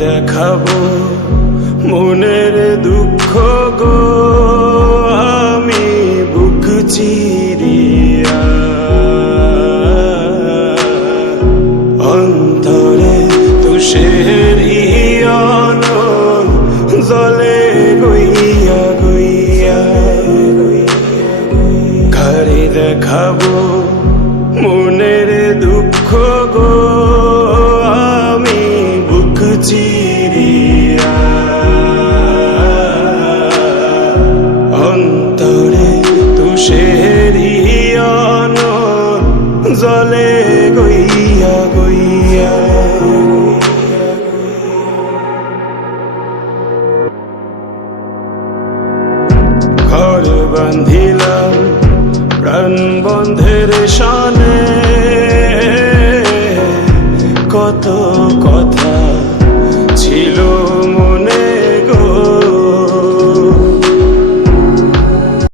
দেখাবো মনের দুঃখ গো আমি বুক চিরিয়া অন্তরে তুষের ইয়ন জলে গইয়া গইয়া ঘরে দেখাবো মনের দুঃখ গো আমি বুক চিরিয়া অন্তরে তুষের ইয়ন জলে গইয়া গইয়া ঘর বান্ধিলাম প্রাণ বন্ধের শানে কত কথা ছিল